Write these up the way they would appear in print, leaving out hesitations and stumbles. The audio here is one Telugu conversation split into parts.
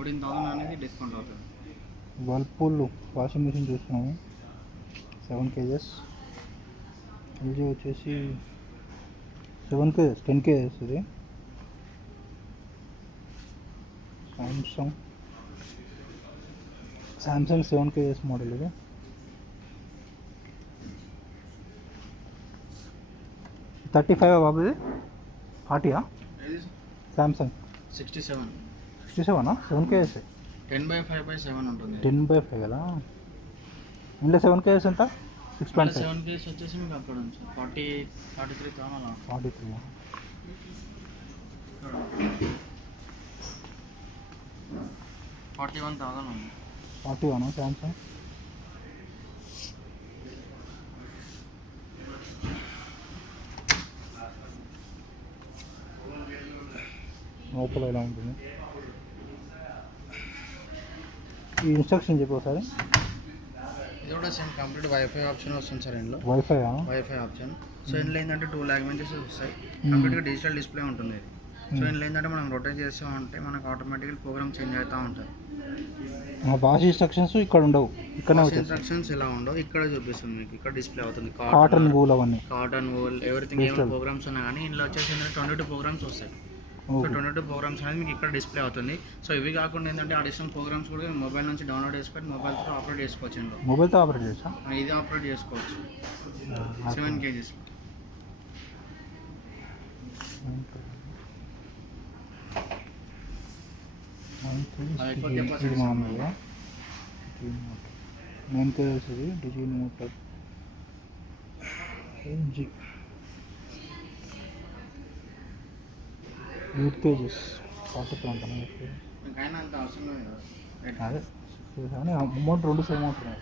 14,000 అనేది డిస్కౌంట్ అవుతుంది. వర్ల్పూల్ వాషింగ్ మిషన్ చూస్తున్నాము 7 kgs. ఎల్జీ వచ్చేసి 7 kgs 10 kgs ఇది. సామ్సంగ్ 7 kgs మోడల్ ఇది. $35 బాబు ఇది 40 సామ్సంగ్ 67 7 kgs 10/5/7 ఉంటుంది. 10/5 కదా. ఇందులో 7 kgs ఎంత 6.5 7 కేస్ వచ్చేసి మీకు అక్కడ ఉంది 43,000 అలా 43 41,000 ఉంది. 41 సామ్సంగ్. లోపల ఎలా ఉంటుంది ఈ ఇన్స్ట్రక్షన్ చెప్పు ఒకసారి. ఇది కూడా సేమ్ కంప్లీట్ వైఫై ఆప్షన్ వస్తుంది సార్. ఇందులో వైఫై ఆప్షన్. సో ఇందులో ఏంటంటే 2 లాంగ్వేజెస్ వస్తాయి. కంప్లీట్గా డిజిటల్ డిస్ప్లే ఉంటుంది ఇది. సో ఇందులో ఏంటంటే మనం రొటేట్ చేస్తూ ఉంటే మనకు ఆటోమేటిక్గా ప్రోగ్రామ్ చేంజ్ అవుతూ ఉంటుంది. భాష ఇన్స్ట్రక్షన్స్ ఇక్కడ ఉండవు, ఇక్కడ ఇన్స్ట్రక్షన్స్ ఇలా ఉండవు, ఇక్కడ చూపిస్తుంది మీకు. ఇక్కడ డిస్ప్లే అవుతుంది కాటన్ వూల్ అవన్నీ, కాటన్ వూల్ ఎవ్రీథింగ్. ఏమైనా ప్రోగ్రామ్స్ ఉన్నా కానీ ఇందులో వచ్చేసి 22 ప్రోగ్రామ్స్ వస్తాయి. సో 22 ప్రోగ్రామ్స్ అనేది మీకు ఇక్కడ డిస్ప్లే అవుతుంది. సో ఇవి కాకుండా ఏంటంటే అడిషనల్ ప్రోగ్రామ్స్ కూడా మొబైల్ నుంచి డౌన్లోడ్ చేసుకొని మొబైల్తో ఆపరేట్ చేసుకోవచ్చు. ఇందులో మొబైల్తో ఆపరేట్ చేసా ఇది ఆపరేట్ చేసుకోవచ్చు. 7 kgs. ఇది మామూలుగా 9 kgs ఇది డిజి మోటార్ ఎల్జీ 8 kgs 40 ఉంటాను. అదే కానీ అమౌంట్ 2 సేమ్ అవుతున్నాయి.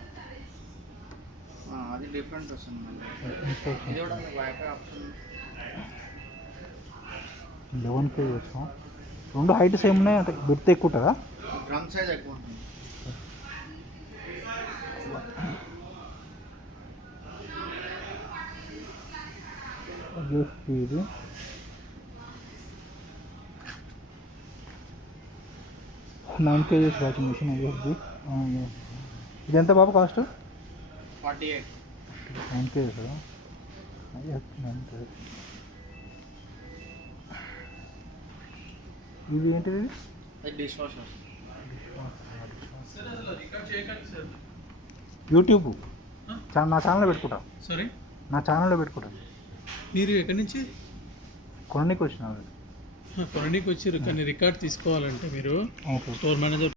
అది డిఫరెంట్ వస్తుంది. 11 kgs 2 హైట్ సేమ్ ఉన్నాయి అంటే బెడ్త్ ఎక్కువ ఉంటుందా? డ్రమ్ సైజ్ ఎక్కువ ఉంటుంది. ఇది 9 kgs వాషింగ్ మిషన్ యూఎస్బి. ఇది ఎంత బాబు కాస్ట్? 48. 9 kgs. ఇది ఏంటిది? Dish washer. యూట్యూబ్ నా ఛానల్లో పెట్టుకుంటా. సారీ, నా ఛానల్లో పెట్టుకుంటా. మీరు ఎక్కడి నుంచి? కొననీకి వచ్చిన కొననీకి వచ్చారు, కానీ రికార్డ్ తీసుకోవాలంటే మీరు ఓకే స్టోర్ మేనేజర్